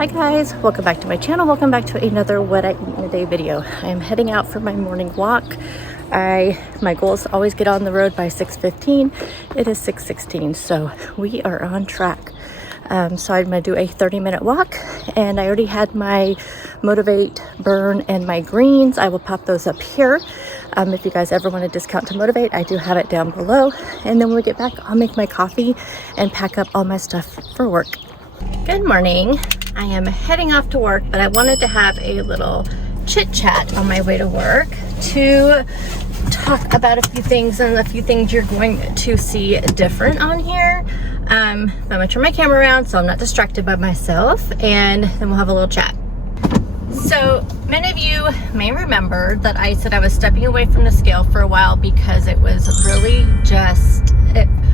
Hi guys, welcome back to my channel. Welcome back to another what I eat in a day video. I am heading out for my morning walk. My goal is to always get on the road by 6:15. It is 6:16, so we are on track. So I'm gonna do a 30-minute walk, and I already had my Motivate, Burn, and my greens. I will pop those up here. If you guys ever want a discount to Motivate, I do have it down below. And then when we get back, I'll make my coffee and pack up all my stuff for work. Good morning. I am heading off to work, but I wanted to have a little chit chat on my way to work to talk about a few things and a few things you're going to see different on here. I'm gonna turn my camera around so I'm not distracted by myself, and then we'll have a little chat. So many of you may remember that I said I was stepping away from the scale for a while because it was really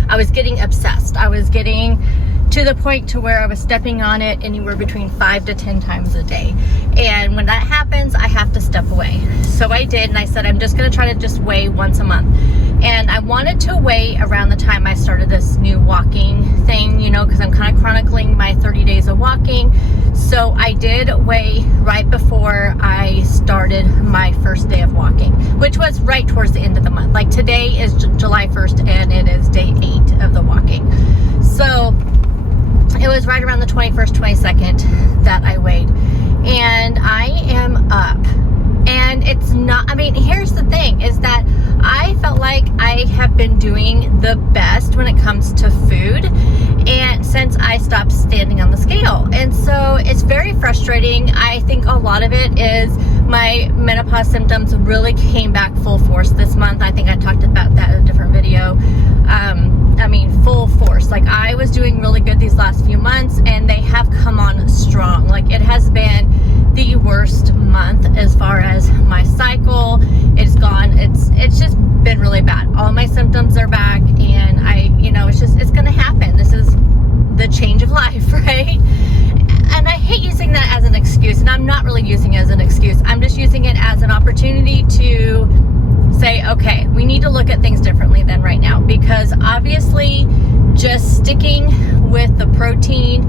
I was getting obsessed. I was getting to the point to where I was stepping on it anywhere between 5 to 10 times a day. And when that happens, I have to step away. So I did, and I said, I'm just gonna try to just weigh once a month. And I wanted to weigh around the time I started this new walking thing, you know, because I'm kind of chronicling my 30 days of walking. So I did weigh right before I started my first day of walking, which was right towards the end of the month. Like today is July 1st and it is day 8 of the walking. So it was right around the 21st, 22nd that I weighed, and I am up. And it's not, I mean, here's the thing, is that I felt like I have been doing the best when it comes to food, and since I stopped standing on the scale. And so it's very frustrating. I think a lot of it is my menopause symptoms really came back full force this month. I think I talked about that in a different video. I mean, full force. Like, I was doing really good these last few months, and they have come on strong. Like, it has been the worst month as far as my cycle. It's gone. It's just been really bad. All my symptoms are back, and it's gonna happen. This is the change of life, right? And I hate using that as an excuse, and I'm not really using it as an excuse. I'm just using it as an opportunity to say, okay, we need to look at things differently than right now, because obviously just sticking with the protein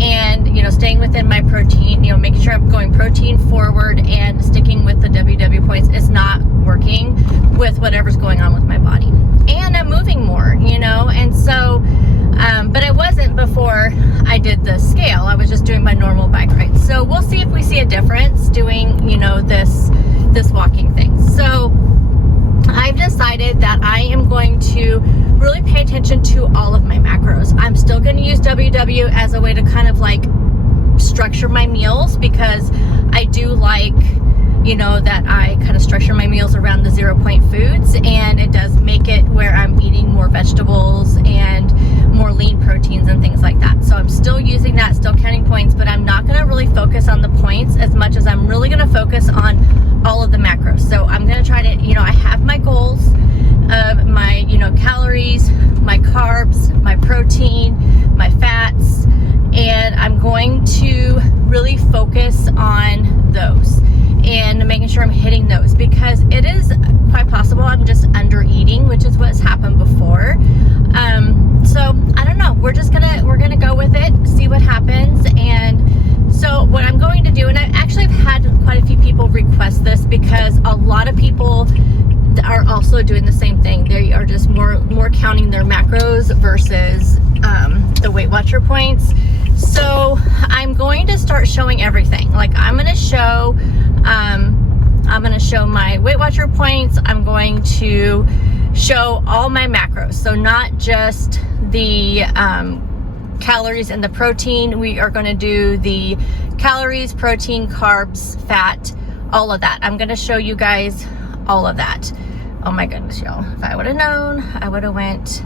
and, staying within my protein, making sure I'm going protein forward and sticking with the WW points is not working with whatever's going on with my body. And I'm moving more, and so, but I wasn't before I did the scale. I was just doing my normal bike ride. So we'll see if we see a difference doing, this walking thing. So I've decided that I am going to really pay attention to all of my macros. I'm still going to use WW as a way to kind of like structure my meals, because I do like, that I kind of structure my meals around the 0 point foods, and it does make it where I'm eating more vegetables and more lean proteins and things like that. So I'm still using that, still counting points, but I'm not going to really focus on the points as much as I'm really going to focus on all of the macros. So I'm going to try to, I have my goals of my, calories, my carbs, my protein, my fats, and I'm going to really focus on those and making sure I'm hitting those, because it is quite possible I'm just under eating, which is what's happened before. So I don't know, we're gonna go with it, see what happens. And so what I'm going to do, and I actually have had quite a few people request this, because a lot of people are also doing the same thing. They are just more counting their macros versus the Weight Watcher points. So I'm going to start showing everything. Like, I'm going to show my Weight Watcher points. I'm going to show all my macros. So not just the calories and the protein. We are going to do the calories, protein, carbs, fat, all of that. I'm going to show you guys all of that. Oh my goodness, y'all. If I would have known, I would have went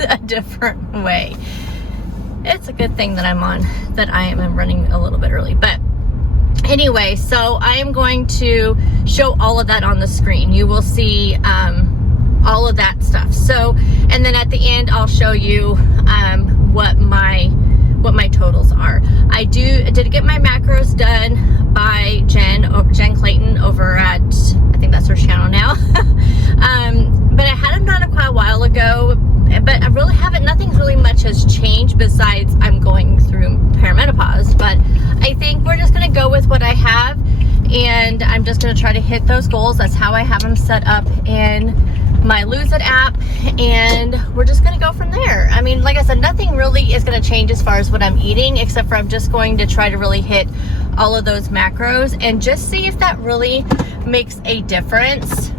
a different way. It's a good thing that I am running a little bit early. But anyway, so I am going to show all of that on the screen. You will see all of that stuff. So, and then at the end, I'll show you what my totals are. I did get my macros done by Jen Clayton over at, I think that's her channel now. But I had them done quite a while ago, but I really haven't, nothing's really much has changed besides I'm going through perimenopause. But I think we're just gonna go with what I have, and I'm just gonna try to hit those goals. That's how I have them set up in my Lose It app, and we're just gonna go from there. I mean, like I said, nothing really is gonna change as far as what I'm eating, except for I'm just going to try to really hit all of those macros and just see if that really makes a difference.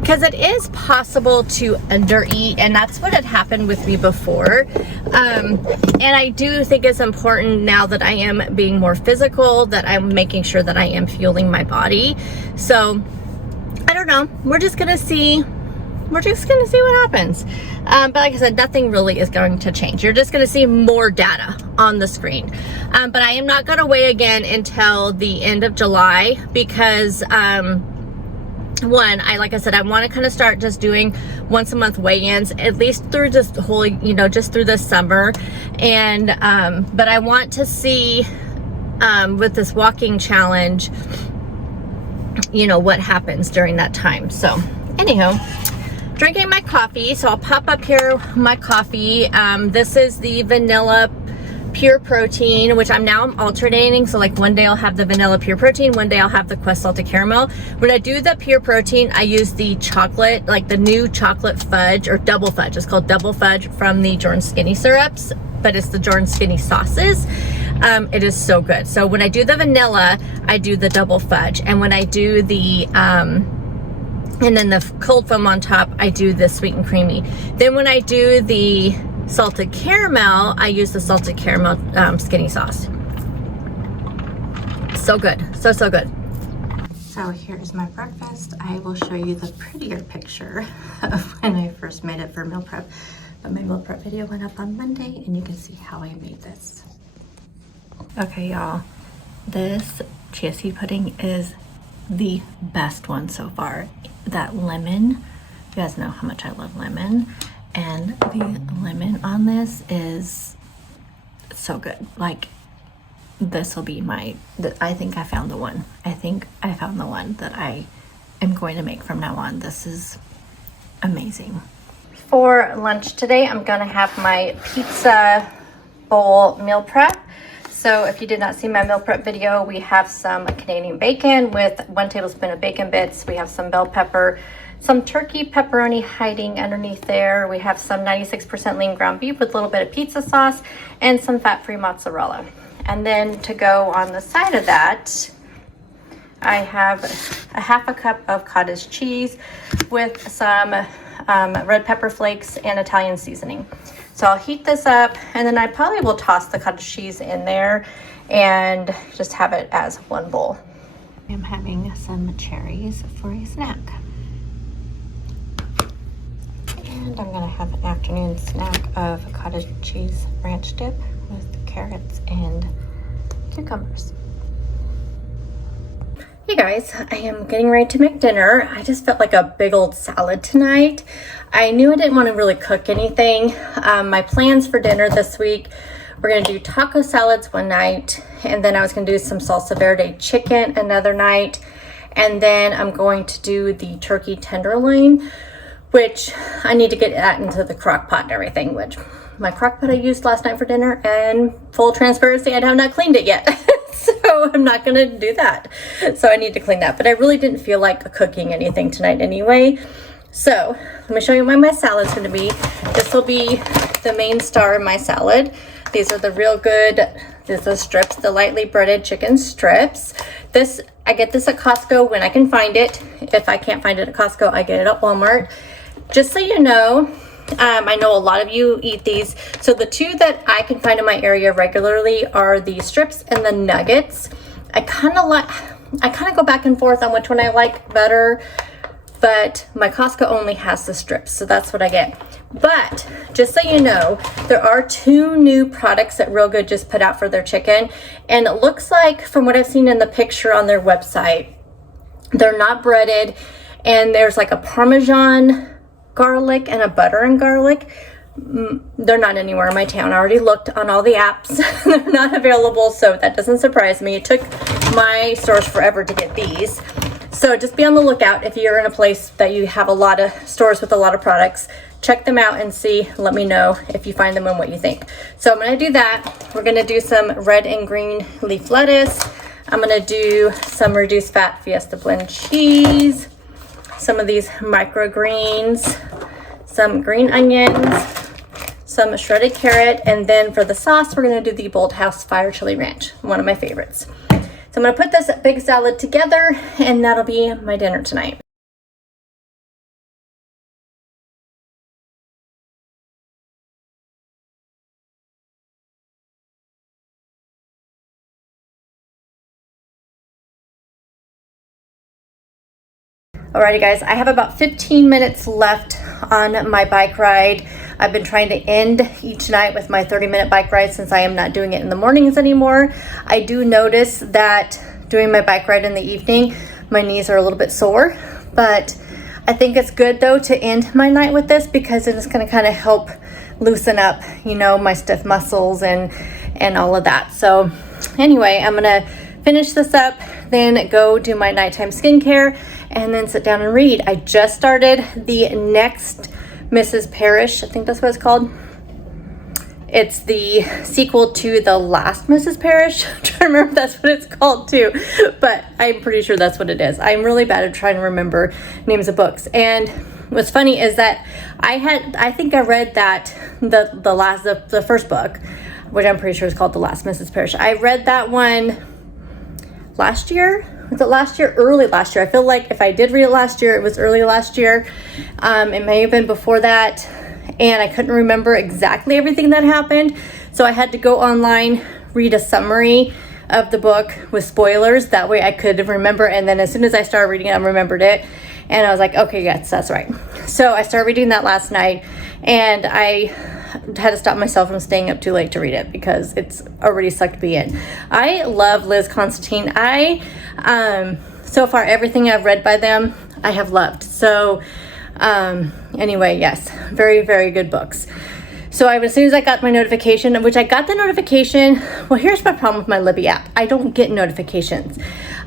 Because it is possible to undereat, and that's what had happened with me before. And I do think it's important now that I am being more physical, that I'm making sure that I am fueling my body. So I don't know, we're just gonna see what happens. But like I said, nothing really is going to change. You're just going to see more data on the screen. But I am not going to weigh again until the end of July because, like I said, I want to kind of start just doing once a month weigh-ins, at least through this whole, just through the summer. And, but I want to see, with this walking challenge, what happens during that time. So anyhow, drinking my coffee. So I'll pop up here my coffee. This is the vanilla pure protein, which I'm alternating. So like one day I'll have the vanilla pure protein, one day I'll have the Quest salted caramel. When I do the pure protein, I use the chocolate, like the new chocolate fudge or double fudge. It's called double fudge from the Jordan Skinny syrups, but it's the Jordan Skinny sauces. It is so good. So when I do the vanilla, I do the double fudge. And when I do the, and then the cold foam on top, I do the sweet and creamy. Then when I do the salted caramel, I use the salted caramel skinny sauce. So good, so good. So here's my breakfast. I will show you the prettier picture of when I first made it for meal prep. But my meal prep video went up on Monday, and you can see how I made this. Okay, y'all, this chia seed pudding is the best one so far. That lemon, you guys know how much I love lemon, and the lemon on this is so good. Like, this will be I think I found the one. I think I found the one that I am going to make from now on. This is amazing. For lunch today, I'm gonna have my pizza bowl meal prep. So if you did not see my meal prep video, we have some Canadian bacon with 1 tablespoon of bacon bits. We have some bell pepper, some turkey pepperoni hiding underneath there. We have some 96% lean ground beef with a little bit of pizza sauce and some fat-free mozzarella. And then to go on the side of that, I have a half a cup of cottage cheese with some red pepper flakes and Italian seasoning. So I'll heat this up, and then I probably will toss the cottage cheese in there and just have it as one bowl. I'm having some cherries for a snack. And I'm gonna have an afternoon snack of cottage cheese ranch dip with carrots and cucumbers. Hey guys, I am getting ready to make dinner. I just felt like a big old salad tonight. I knew I didn't want to really cook anything. My plans for dinner this week, we're gonna do taco salads one night, and then I was gonna do some salsa verde chicken another night, and then I'm going to do the turkey tenderloin, which I need to get that into the crock pot and everything, which my crock pot I used last night for dinner, and full transparency, I have not cleaned it yet. So I'm not gonna do that. So I need to clean that, but I really didn't feel like cooking anything tonight anyway. So let me show you what my salad's gonna be. This will be the main star of my salad. These are the real good, these are strips, the lightly breaded chicken strips. I get this at Costco when I can find it. If I can't find it at Costco, I get it at Walmart. Just so you know, I know a lot of you eat these. So the two that I can find in my area regularly are the strips and the nuggets. I kind of go back and forth on which one I like better, but my Costco only has the strips, so that's what I get. But just so you know, there are 2 new products that Real Good just put out for their chicken, and it looks like, from what I've seen in the picture on their website, they're not breaded, and there's like a Parmesan garlic and a butter and garlic. They're not anywhere in my town. I already looked on all the apps. They're not available, so that doesn't surprise me. It took my stores forever to get these. So just be on the lookout if you're in a place that you have a lot of stores with a lot of products. check them out and see. Let me know if you find them and what you think. So I'm gonna do that. We're gonna do some red and green leaf lettuce. I'm gonna do some reduced fat Fiesta blend cheese, some of these microgreens, some green onions, some shredded carrot, and then for the sauce, we're gonna do the Bold House Fire Chili Ranch, one of my favorites. So I'm gonna put this big salad together, and that'll be my dinner tonight. Alrighty guys, I have about 15 minutes left on my bike ride. I've been trying to end each night with my 30-minute bike ride since I am not doing it in the mornings anymore. I do notice that doing my bike ride in the evening, my knees are a little bit sore, but I think it's good though to end my night with this because it is going to kind of help loosen up, you know, my stiff muscles and all of that. So anyway, I'm gonna finish this up, then go do my nighttime skincare, and then sit down and read. I just started the next Mrs. Parrish, I think that's what it's called. It's the sequel to the last Mrs. Parrish. I'm trying to remember if that's what it's called too, but I'm pretty sure that's what it is. I'm really bad at trying to remember names of books. And what's funny is that I think I read that the first book, which I'm pretty sure is called The Last Mrs. Parrish. I read that one last year. Was it last year? Early last year. I feel like if I did read it last year, it was early last year. It may have been before that, and I couldn't remember exactly everything that happened. So I had to go online, read a summary of the book with spoilers. That way I could remember, and then as soon as I started reading it, I remembered it. And I was like, okay, yes, that's right. So I started reading that last night, and I had to stop myself from staying up too late to read it because it's already sucked me in. I love Liz Constantine. So far everything I've read by them, I have loved. So anyway, yes, very, very good books. So as soon as I got my notification, which I got the notification, well, here's my problem with my Libby app. I don't get notifications.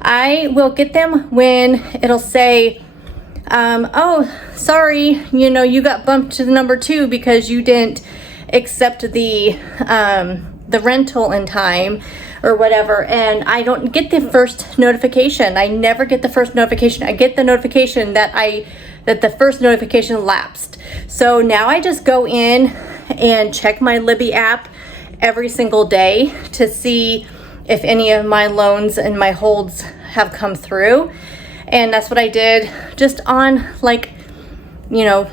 I will get them when it'll say, oh, sorry, you know, you got bumped to the number 2 because you didn't accept the rental in time or whatever. And I don't get the first notification. I never get the first notification. I get the notification that the first notification lapsed. So now I just go in and check my Libby app every single day to see if any of my loans and my holds have come through. And that's what I did just on, like, you know,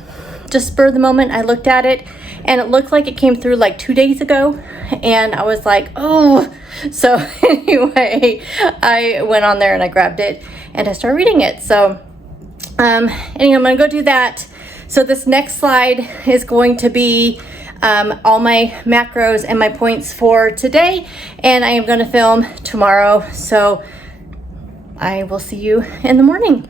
just spur of the moment. I looked at it and it looked like it came through like 2 days ago. And I was like, oh. So anyway, I went on there and I grabbed it and I started reading it. So anyway, I'm going to go do that. So this next slide is going to be all my macros and my points for today. And I am going to film tomorrow. So I will see you in the morning.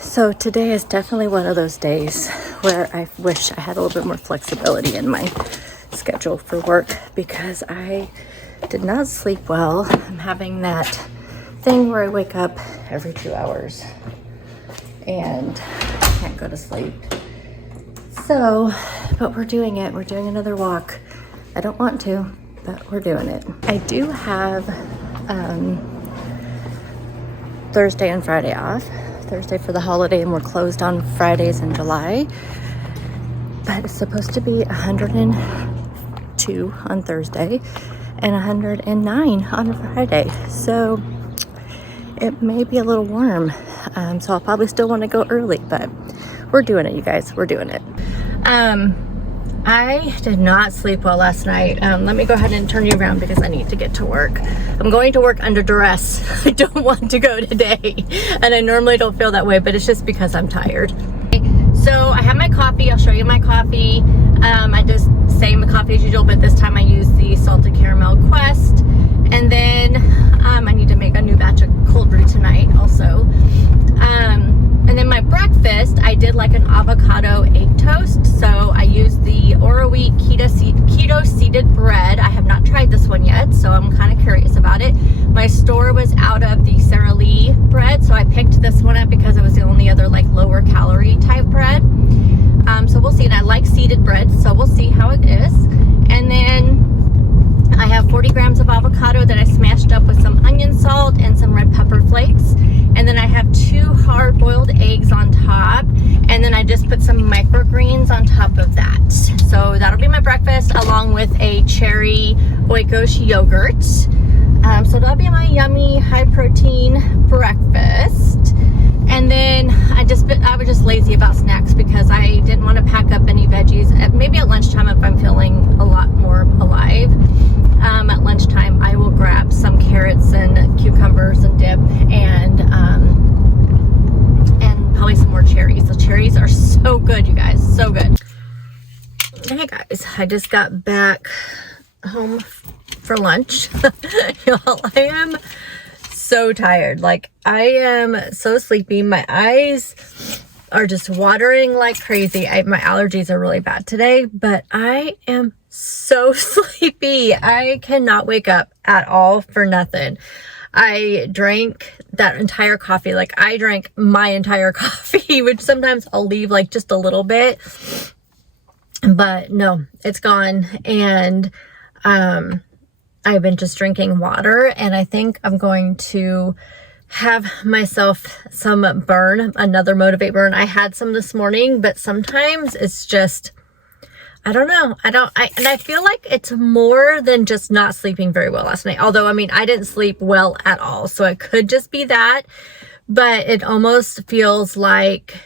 So today is definitely one of those days where I wish I had a little bit more flexibility in my schedule for work because I did not sleep well. I'm having that thing where I wake up every 2 hours and I can't go to sleep. So, but we're doing it. We're doing another walk. I don't want to, but we're doing it. I do have Thursday and Friday off. Thursday for the holiday, and we're closed on Fridays in July. But it's supposed to be 102 on Thursday and 109 on Friday. So it may be a little warm. So I'll probably still want to go early, but we're doing it, you guys. We're doing it. I did not sleep well last night. Let me go ahead and turn you around because I need to get to work. I'm going to work under duress. I don't want to go today. And I normally don't feel that way, but it's just because I'm tired. So I have my coffee. I'll show you my coffee. I just same coffee as usual, but this time I use the salted caramel Quest. And then I need to make a new batch of cold brew tonight also. And then my breakfast, I did did like an avocado egg toast. So I used the Oro-Wheat keto seeded bread. I have not tried this one yet, so I'm kind of curious about it. My store was out of the Sara Lee bread, so I picked this one up because it was the only other like lower calorie type bread. So we'll see, and I like seeded bread, so we'll see how it is. And then I have 40 grams of avocado that I smashed up with some onion salt and some red pepper flakes. And then I have 2 hard-boiled eggs on top. And then I just put some microgreens on top of that. So that'll be my breakfast, along with a cherry Oikos yogurt. So that'll be my yummy high-protein breakfast. And then I was just lazy about snacks because I didn't want to pack up any veggies. Maybe at lunchtime, if I'm feeling a lot more alive. At lunchtime, I will grab some carrots and cucumbers and dip, and probably some more cherries. The cherries are so good, you guys, so good. Hey guys, I just got back home for lunch. Y'all, I am so tired. Like, I am so sleepy. My eyes are just watering like crazy. My allergies are really bad today, but I am so sleepy. I cannot wake up at all for nothing. I drank that entire coffee. Like, I drank my entire coffee, which sometimes I'll leave like just a little bit, but no, it's gone. And I've been just drinking water, and I think I'm going to have myself some another Motivate Burn. I had some this morning, but sometimes it's just, I don't know. And I feel like it's more than just not sleeping very well last night. Although, I mean, I didn't sleep well at all, so it could just be that, but it almost feels like,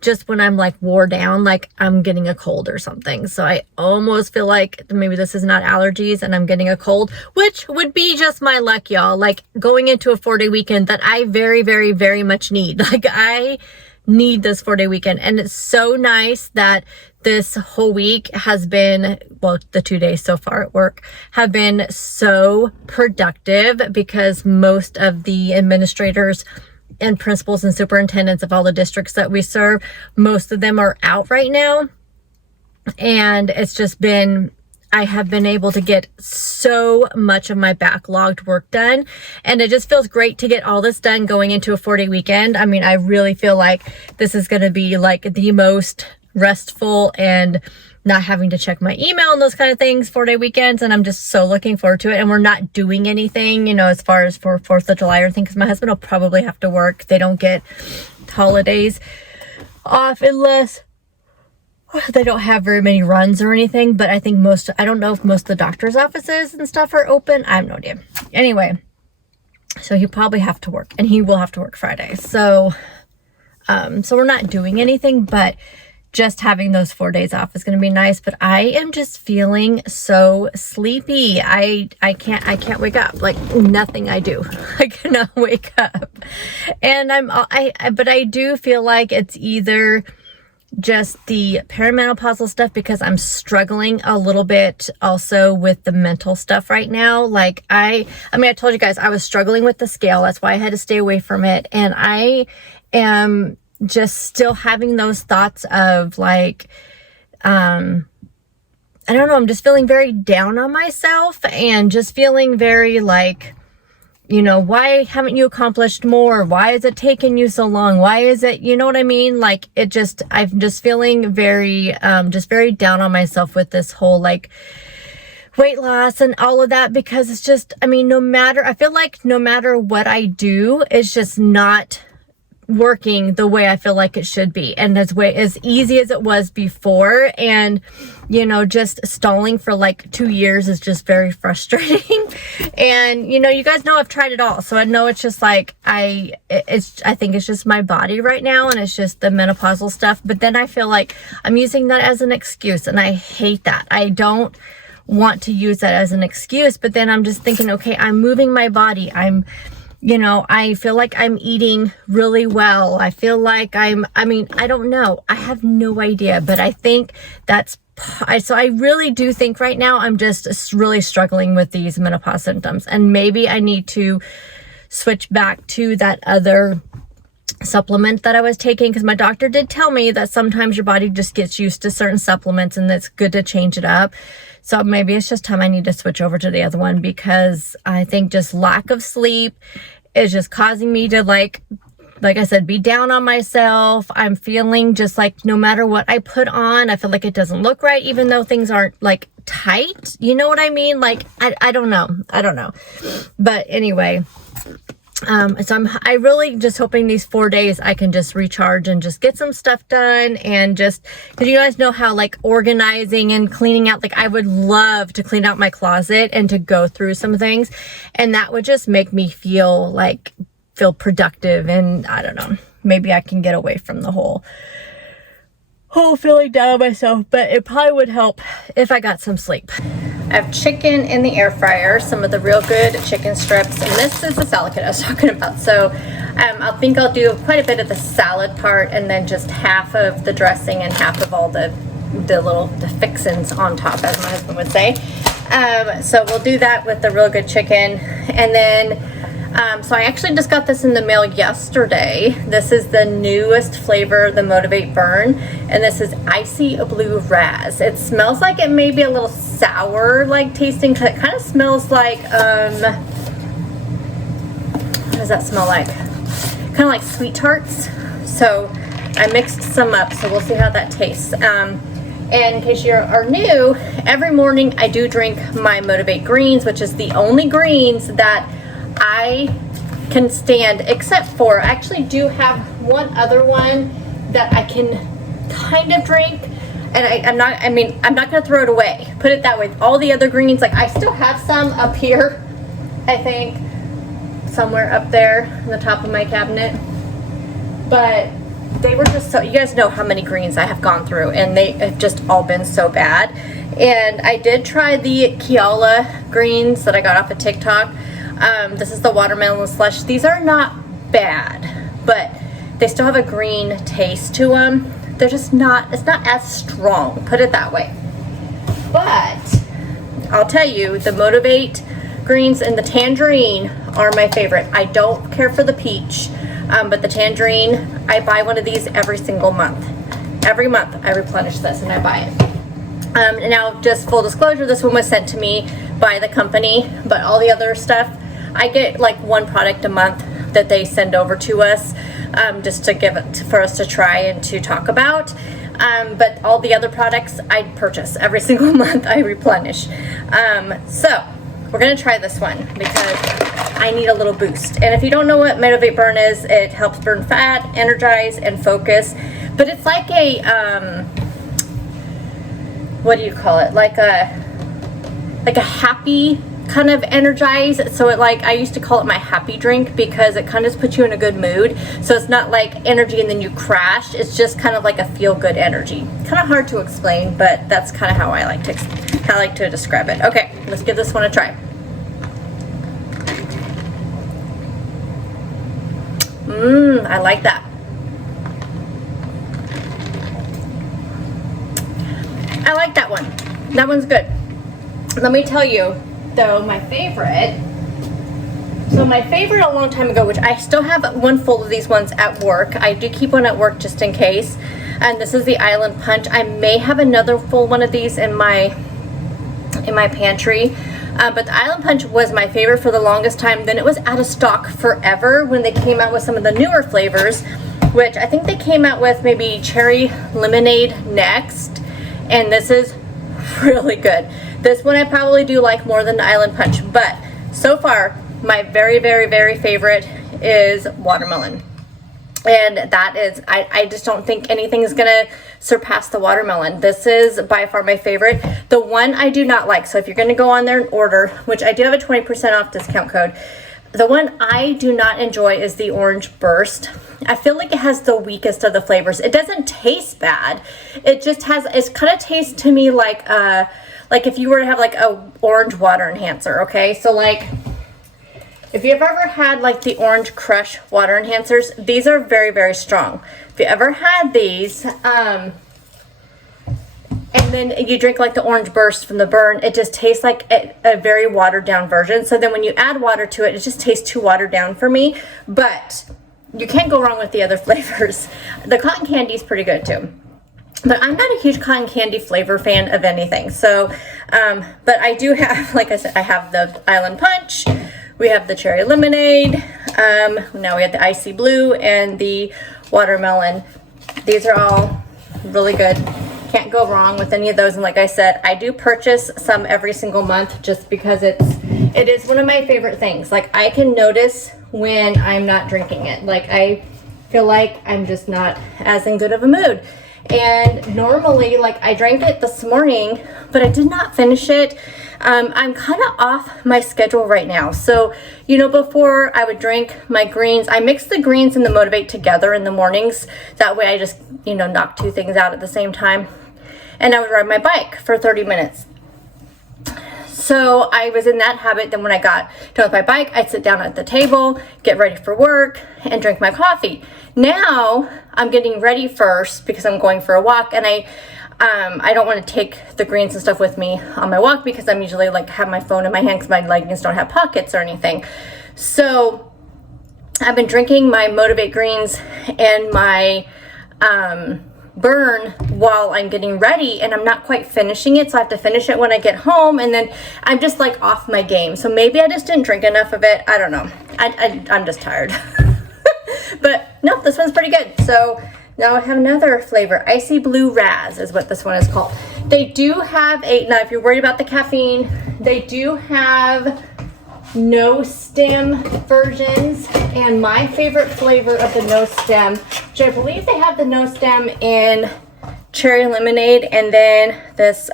just when I'm like wore down, like I'm getting a cold or something. So I almost feel like maybe this is not allergies and I'm getting a cold, which would be just my luck, y'all. Like, going into a 4-day weekend that I very, very, very much need. Like, I need this 4-day weekend. And it's so nice that this whole week has been, well, the 2 days so far at work have been so productive, because most of the administrators and principals and superintendents of all the districts that we serve, most of them are out right now. And it's just been, I have been able to get so much of my backlogged work done. And it just feels great to get all this done going into a 4-day weekend. I mean, I really feel like this is going to be like the most restful and not having to check my email and those kind of things 4-day weekends. And I'm just so looking forward to it. And we're not doing anything, you know, as far as for 4th of July or anything, because my husband will probably have to work. They don't get holidays off unless they don't have very many runs or anything. But I think I don't know if most of the doctor's offices and stuff are open. I have no idea. Anyway, so he'll probably have to work, and he will have to work Friday. So, so we're not doing anything, but just having those 4 days off is going to be nice. But I am just feeling so sleepy. I can't wake up. Like, nothing I do, I cannot wake up. And but I do feel like it's either just the perimenopausal stuff, because I'm struggling a little bit also with the mental stuff right now. Like, I mean, I told you guys I was struggling with the scale. That's why I had to stay away from it. And I am just still having those thoughts of like, I don't know, I'm just feeling very down on myself, and just feeling very like, you know, why haven't you accomplished more? Why is it taking you so long? Why is it, you know what I mean? Like, I'm just feeling very, just very down on myself with this whole like weight loss and all of that, because it's just, I mean, I feel like no matter what I do, it's just not working the way I feel like it should be, and as easy as it was before. And, you know, just stalling for like 2 years is just very frustrating. And, you know, you guys know I've tried it all, so I know it's just like I think it's just my body right now, and it's just the menopausal stuff. But then I feel like I'm using that as an excuse, and I hate that. I don't want to use that as an excuse, but then I'm just thinking, okay, I'm moving my body, you know, I feel like I'm eating really well. I feel like I mean, I don't know. I have no idea, but I think so I really do think right now I'm just really struggling with these menopause symptoms, and maybe I need to switch back to that other supplement that I was taking, because my doctor did tell me that sometimes your body just gets used to certain supplements and it's good to change it up. So maybe it's just time I need to switch over to the other one, because I think just lack of sleep is just causing me to like I said, be down on myself. I'm feeling just like no matter what I put on, I feel like it doesn't look right, even though things aren't like tight. You know what I mean? Like, I don't know. But anyway, so I really just hoping these 4 days I can just recharge and just get some stuff done, and just, because you guys know how like organizing and cleaning out, like I would love to clean out my closet and to go through some things, and that would just make me feel productive, and I don't know, maybe I can get away from the whole feeling down on myself, but it probably would help if I got some sleep. I have chicken in the air fryer, some of the real good chicken strips, and this is the salad kit I was talking about. So I think I'll do quite a bit of the salad part, and then just half of the dressing and half of all the fixins on top, as my husband would say. So we'll do that with the real good chicken, and then so I actually just got this in the mail yesterday. This is the newest flavor, the Motivate Burn, and this is Icy Blue Raz. It smells like it may be a little sour, like tasting, because it kind of smells like, what does that smell like? Kind of like sweet tarts. So I mixed some up, so we'll see how that tastes. And in case you are new, every morning I do drink my Motivate Greens, which is the only greens that I can stand, except for, I actually do have one other one that I can kind of drink, and I'm not gonna throw it away, put it that way. All the other greens, like I still have some up here, I think somewhere up there in the top of my cabinet, but they were just so, you guys know how many greens I have gone through, and they have just all been so bad. And I did try the Kiala greens that I got off of TikTok. This is the watermelon slush. These are not bad, but they still have a green taste to them. They're just not, it's not as strong, put it that way. But I'll tell you, the Motivate greens and the tangerine are my favorite. I don't care for the peach, but the tangerine, I buy one of these every single month. Every month I replenish this and I buy it. And now, just full disclosure, this one was sent to me by the company, but all the other stuff, I get like one product a month that they send over to us, just to give it for us to try and to talk about. But all the other products I purchase every single month, I replenish. So we're gonna try this one because I need a little boost. And if you don't know what Motivate Burn is, it helps burn fat, energize, and focus. But it's like a, what do you call it? Like a happy kind of energize. So it, like, I used to call it my happy drink because it kind of just puts you in a good mood. So it's not like energy and then you crash. It's just kind of like a feel good energy. Kind of hard to explain, but that's kind of how I like to describe it. Okay, let's give this one a try. I like that. I like that one. That one's good. Let me tell you, though, my favorite. So my favorite a long time ago, which I still have one full of these ones at work. I do keep one at work just in case. And this is the Island Punch. I may have another full one of these in my pantry. But the Island Punch was my favorite for the longest time. Then it was out of stock forever when they came out with some of the newer flavors, which I think they came out with maybe cherry lemonade next. And this is really good. This one I probably do like more than the Island Punch, but so far my very, very, very favorite is watermelon. And that is, I just don't think anything is gonna surpass the watermelon. This is by far my favorite. The one I do not like, so if you're gonna go on there and order, which I do have a 20% off discount code, the one I do not enjoy is the Orange Burst. I feel like it has the weakest of the flavors. It doesn't taste bad. It just has, it kind of tastes to me like if you were to have like a orange water enhancer, okay? So like, if you've ever had like the Orange Crush water enhancers, these are very, very strong. If you ever had these, and then you drink like the Orange Burst from the Burn, it just tastes like a very watered down version. So then when you add water to it, it just tastes too watered down for me. But you can't go wrong with the other flavors. The cotton candy is pretty good too. But I'm not a huge cotton candy flavor fan of anything. So, but I do have, like I said, I have the Island Punch. We have the cherry lemonade. Now we have the icy blue and the watermelon. These are all really good. Can't go wrong with any of those. And like I said, I do purchase some every single month just because it is one of my favorite things. Like, I can notice when I'm not drinking it. Like, I feel like I'm just not as in good of a mood. And normally, like, I drank it this morning, but I did not finish it. I'm kind of off my schedule right now. So, you know, before I would drink my greens, I mix the greens and the Motivate together in the mornings. That way I just, you know, knock two things out at the same time. And I would ride my bike for 30 minutes. So I was in that habit. Then when I got done with my bike, I'd sit down at the table, get ready for work, and drink my coffee. Now I'm getting ready first because I'm going for a walk, and I don't want to take the greens and stuff with me on my walk because I'm usually like have my phone in my hand because my leggings don't have pockets or anything. So I've been drinking my Motivate greens and my Burn while I'm getting ready, and I'm not quite finishing it, so I have to finish it when I get home, and then I'm just like off my game. So maybe I just didn't drink enough of it. I don't know. I'm just tired. But no, this one's pretty good. So now I have another flavor. Icy Blue Raz is what this one is called. They do have now if you're worried about the caffeine, they do have no stem versions, and my favorite flavor of the no stem, which I believe they have the no stem in cherry lemonade, and then this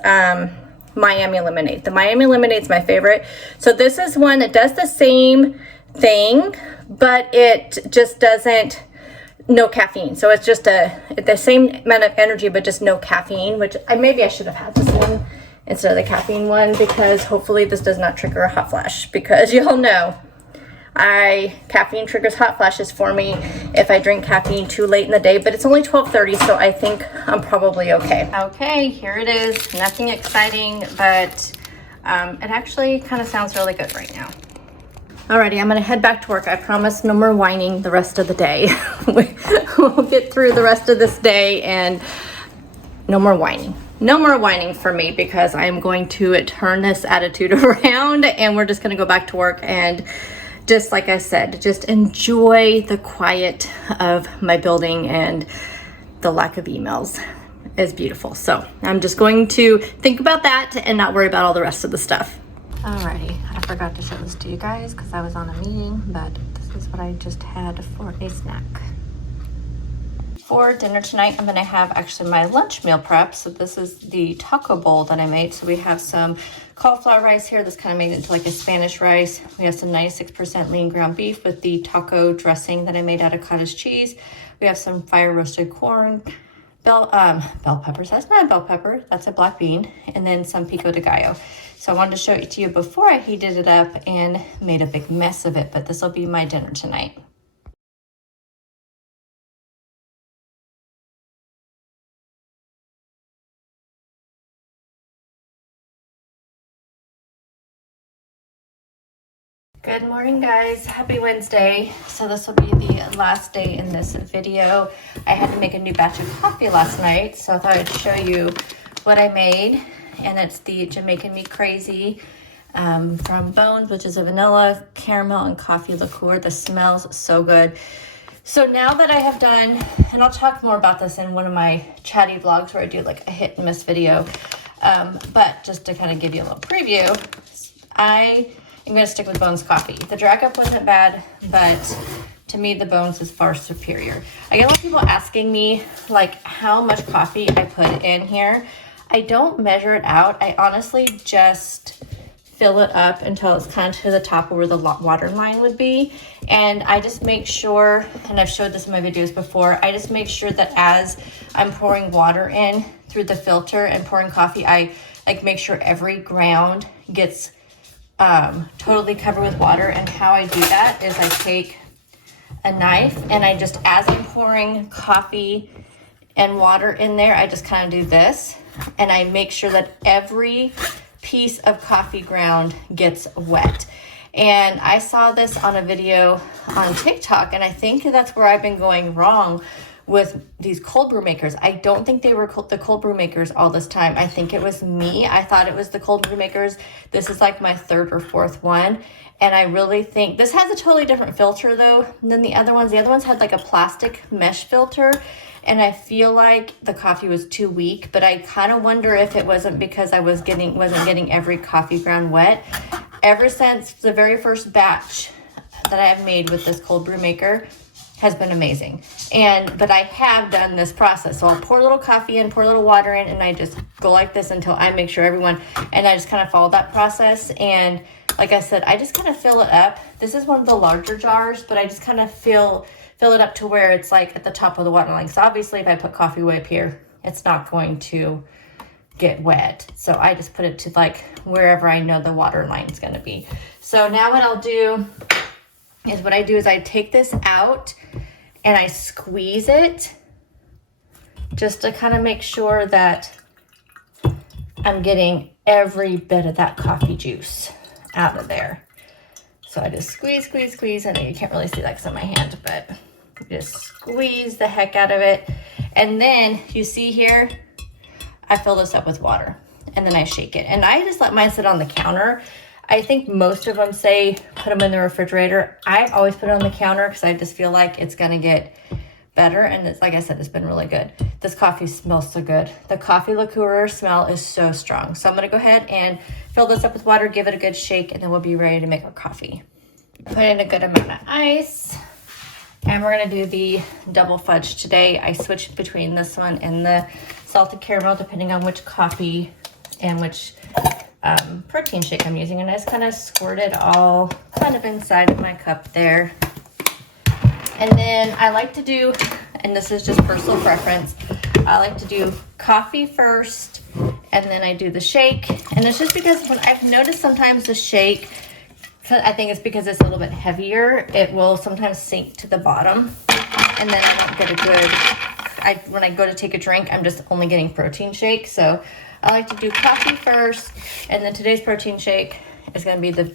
Miami lemonade. The Miami lemonade is my favorite. So this is one that does the same thing, but it just doesn't, no caffeine. So it's just the same amount of energy, but just no caffeine, which maybe I should have had this one instead of the caffeine one, because hopefully this does not trigger a hot flash, because y'all know caffeine triggers hot flashes for me if I drink caffeine too late in the day. But it's only 12:30, so I think I'm probably okay. Okay, here it is. Nothing exciting, but it actually kind of sounds really good right now. Alrighty, I'm gonna head back to work. I promise no more whining the rest of the day. We'll get through the rest of this day and no more whining. No more whining for me, because I am going to turn this attitude around, and we're just going to go back to work and, just like I said, just enjoy the quiet of my building, and the lack of emails is beautiful. So I'm just going to think about that and not worry about all the rest of the stuff. Alrighty, I forgot to show this to you guys because I was on a meeting, but this is what I just had for a snack. For dinner tonight, I'm gonna have actually my lunch meal prep. So this is the taco bowl that I made. So we have some cauliflower rice here. This kind of made it into like a Spanish rice. We have some 96% lean ground beef with the taco dressing that I made out of cottage cheese. We have some fire roasted corn, bell peppers. That's not a bell pepper, that's a black bean. And then some pico de gallo. So I wanted to show it to you before I heated it up and made a big mess of it, but this will be my dinner tonight. Good morning, guys. Happy Wednesday. So this will be the last day in this video. I had to make a new batch of coffee last night, so I thought I'd show you what I made. And it's the Jamaican Me Crazy from Bones, which is a vanilla, caramel, and coffee liqueur. This smells so good. So now that I have done, and I'll talk more about this in one of my chatty vlogs where I do like a hit and miss video, but just to kind of give you a little preview, I'm going to stick with Bones coffee. The drag up wasn't bad, but to me, the Bones is far superior. I get a lot of people asking me like how much coffee I put in here. I don't measure it out. I honestly just fill it up until it's kind of to the top where the water line would be. And I just make sure, and I've showed this in my videos before, I just make sure that as I'm pouring water in through the filter and pouring coffee, I like make sure every ground gets totally covered with water. And how I do that is I take a knife and I just, as I'm pouring coffee and water in there, I just kind of do this, and I make sure that every piece of coffee ground gets wet. And I saw this on a video on TikTok, and I think that's where I've been going wrong with these cold brew makers. I don't think they were the cold brew makers all this time. I think it was me. I thought it was the cold brew makers. This is like my third or fourth one. And I really think this has a totally different filter though than the other ones. The other ones had like a plastic mesh filter, and I feel like the coffee was too weak, but I kind of wonder if it wasn't because I wasn't getting every coffee ground wet. Ever since the very first batch that I have made with this cold brew maker has been amazing. But I have done this process. So I'll pour a little coffee in, pour a little water in, and I just go like this until I make sure and I just kind of follow that process. And like I said, I just kind of fill it up. This is one of the larger jars, but I just kind of fill it up to where it's like at the top of the water line. So obviously if I put coffee way up here, it's not going to get wet. So I just put it to like wherever I know the water line is going to be. So now what I'll do is I take this out and I squeeze it just to kind of make sure that I'm getting every bit of that coffee juice out of there. So I just squeeze. I know you can't really see that because of my hand, but just squeeze the heck out of it. And then you see here, I fill this up with water and then I shake it. And I just let mine sit on the counter. I think most of them say put them in the refrigerator. I always put it on the counter because I just feel like it's going to get better. And it's, like I said, it's been really good. This coffee smells so good. The coffee liqueur smell is so strong. So I'm going to go ahead and fill this up with water, give it a good shake, and then we'll be ready to make our coffee. Put in a good amount of ice. And we're going to do the double fudge today. I switched between this one and the salted caramel depending on which coffee and which protein shake I'm using, and I just kind of squirt it all kind of inside of my cup there. And then I like to do, and this is just personal preference, I like to do coffee first and then I do the shake. And it's just because when I've noticed sometimes the shake, I think it's because it's a little bit heavier, it will sometimes sink to the bottom and then I don't get a good, when I go to take a drink, I'm just only getting protein shake. So I like to do coffee first, and then today's protein shake is going to be the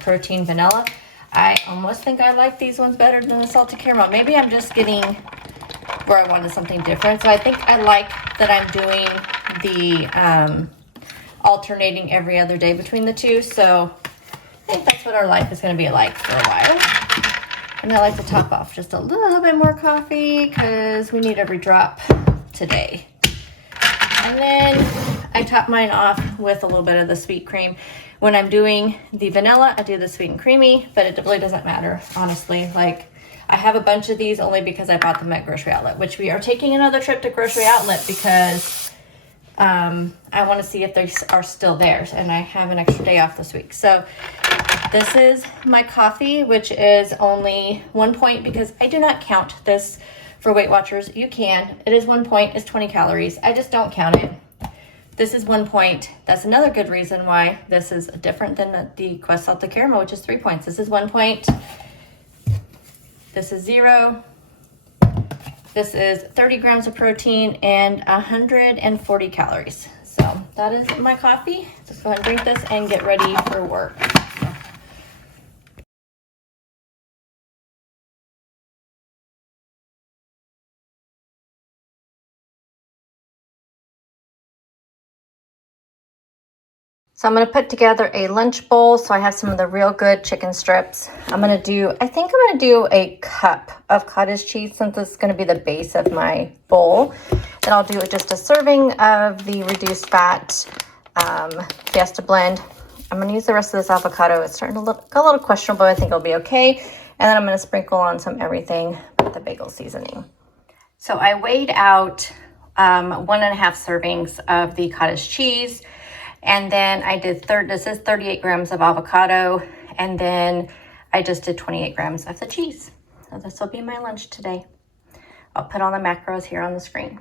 protein vanilla. I almost think I like these ones better than the salted caramel. Maybe I'm just getting where I wanted something different. So I think I like that I'm doing the alternating every other day between the two. So I think that's what our life is going to be like for a while. And I like to top off just a little bit more coffee because we need every drop today. And then I top mine off with a little bit of the sweet cream. When I'm doing the vanilla, I do the sweet and creamy, but it really doesn't matter, honestly. Like, I have a bunch of these only because I bought them at Grocery Outlet, which we are taking another trip to Grocery Outlet because I want to see if they are still there, and I have an extra day off this week. So this is my coffee, which is only 1 point because I do not count this for Weight Watchers. You can. It is 1 point. It's 20 calories. I just don't count it. This is 1 point. That's another good reason why this is different than the Quest Salted Caramel, which is 3 points. This is 1 point. This is 0. This is 30 grams of protein and 140 calories. So that is my coffee. Just go ahead and drink this and get ready for work. So I'm going to put together a lunch bowl. So I have some of the real good chicken strips. I think I'm going to do a cup of cottage cheese since this is going to be the base of my bowl. Then I'll do just a serving of the reduced fat Fiesta blend. I'm going to use the rest of this avocado. It's starting to look a little questionable, but I think it'll be okay. And then I'm going to sprinkle on some everything with the bagel seasoning. So I weighed out 1.5 servings of the cottage cheese. And then I did this is 38 grams of avocado, and then I just did 28 grams of the cheese. So this will be my lunch today. I'll put all the macros here on the screen.